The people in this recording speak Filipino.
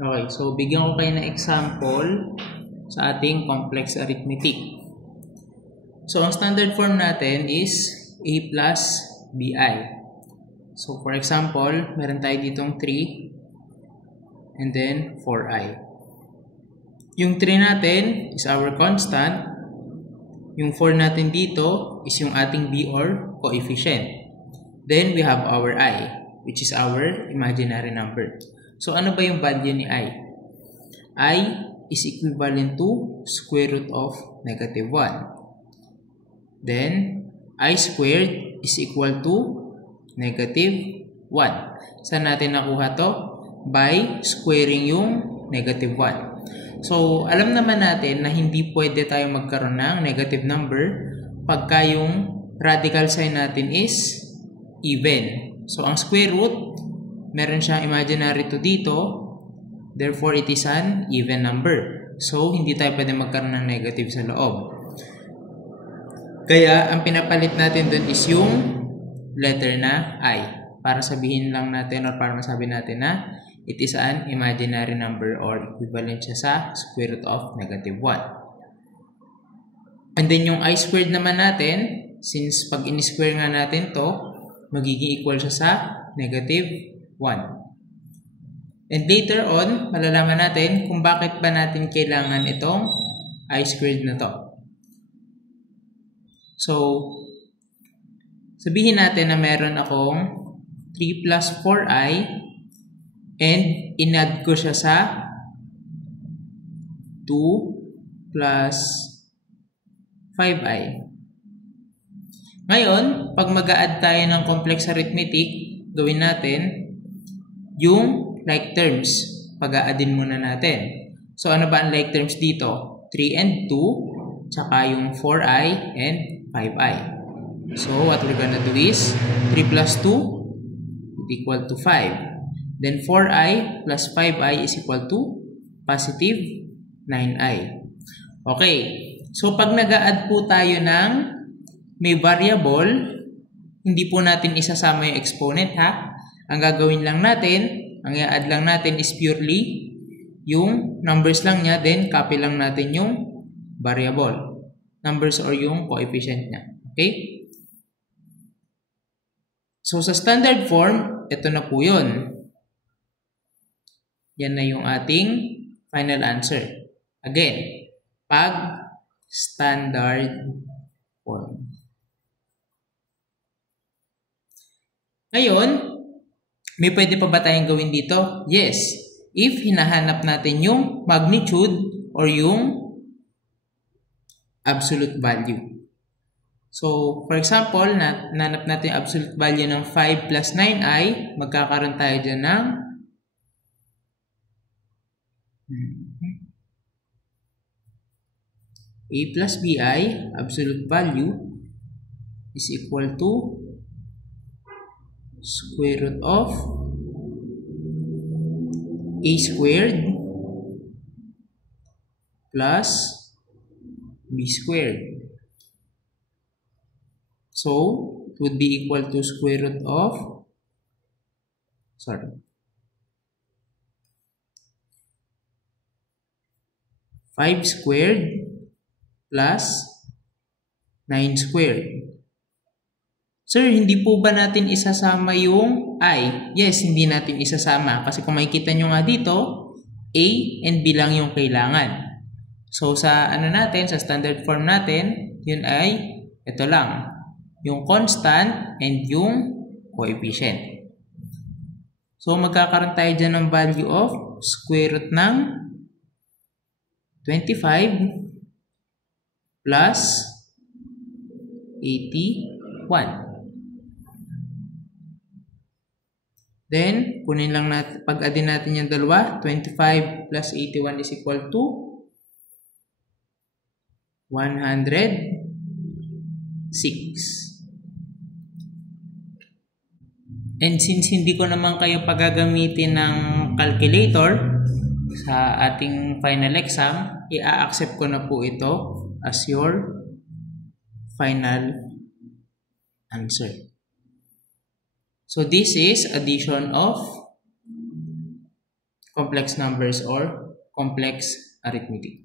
Okay, so bigyan ko kayo ng example sa ating complex arithmetic. So, ang standard form natin is a plus bi. So, for example, meron tayo ditong 3 and then 4i. Yung 3 natin is our constant. Yung 4 natin dito is yung ating b or coefficient. Then, we have our I, which is our imaginary number. So, ano ba yung value ni I? I is equivalent to square root of negative 1. Then, I squared is equal to negative 1. Saan natin nakuha to? By squaring yung negative 1. So, alam naman natin na hindi pwede tayo magkaroon ng negative number pagka yung radical sign natin is even. So, ang square root, meron siyang imaginary to dito. Therefore, it is an even number. So, hindi tayo pwede magkaroon ng negative sa loob. Kaya, ang pinapalit natin dun is yung letter na I. Para sabihin lang natin or para masabi natin na it is an imaginary number or equivalent siya sa square root of negative 1. And then, yung I squared naman natin, since pag in-square nga natin to, magiging equal siya sa negative 1. And later on, malalaman natin kung bakit ba natin kailangan itong I squared na to. So, sabihin natin na meron akong 3 plus 4i and in-add ko siya sa 2 plus 5i. Ngayon, pag mag-a-add tayo ng complex arithmetic, gawin natin yung like terms. Pag-a-addin muna natin. So, ano ba ang like terms dito? 3 and 2, tsaka yung 4i and 5i. So, what we're gonna do is 3 plus 2 is equal to 5. Then, 4i plus 5i is equal to positive 9i. Okay. So, pag nag-a-add po tayo ng may variable, hindi po natin isasama yung exponent, ha? Ang gagawin lang natin, ang i-add lang natin is purely yung numbers lang niya, then copy lang natin yung variable. Numbers or yung coefficient niya. Okay? So, sa standard form, ito na po yun. Yan na yung ating final answer. Again, pag standard form. Ngayon, may pwede pa ba tayong gawin dito? Yes. If hinahanap natin yung magnitude or yung absolute value. So, for example, nanap natin yung absolute value ng 5 plus 9i, magkakaroon tayo dyan ng a plus bi, absolute value, is equal to square root of a squared plus b squared. So, it would be equal to square root of 5 squared plus 9 squared. Sir, hindi po ba natin isasama yung I? Yes, hindi natin isasama. Kasi kung makikita nyo nga dito, A and B lang yung kailangan. So, sa natin, sa standard form natin, yun ay ito lang. Yung constant and yung coefficient. So, magkakaroon tayo dyan ng value of square root ng 25 plus 81. Then, kunin lang natin, pag-addin natin yung dalawa, 25 plus 81 is equal to 106. And since hindi ko naman kayo pagagamitin ng calculator sa ating final exam, i-accept ko na po ito as your final answer. So, this is addition of complex numbers or complex arithmetic.